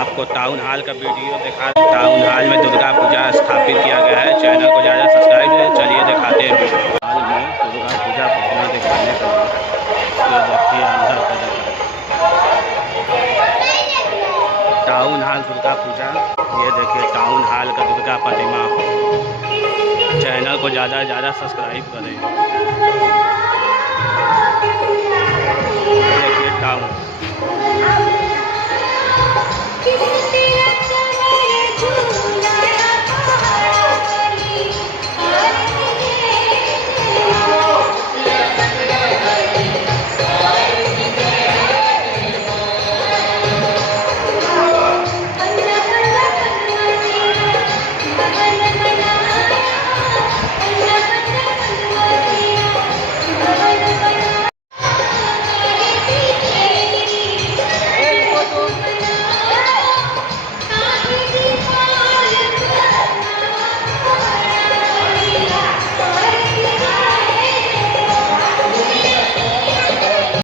आपको town hall का video दिखा। टाउन हॉल में दुर्गा पूजा स्थापित किया गया है। चैनल को ज़्यादा सब्सक्राइब है। चलिए दिखाते हैं वीडियो हॉल में दुर्गा पूजा प्रतिमा दिखाने के लिए। ये देखिए अंदर का जगह टाउन हॉल दुर्गा पूजा। ये देखिए टाउन हॉल का दुर्गा प्रतिमा। चैनल को ज़्यादा से ज़्यादा सब्सक्राइब करें। देखिए टाउन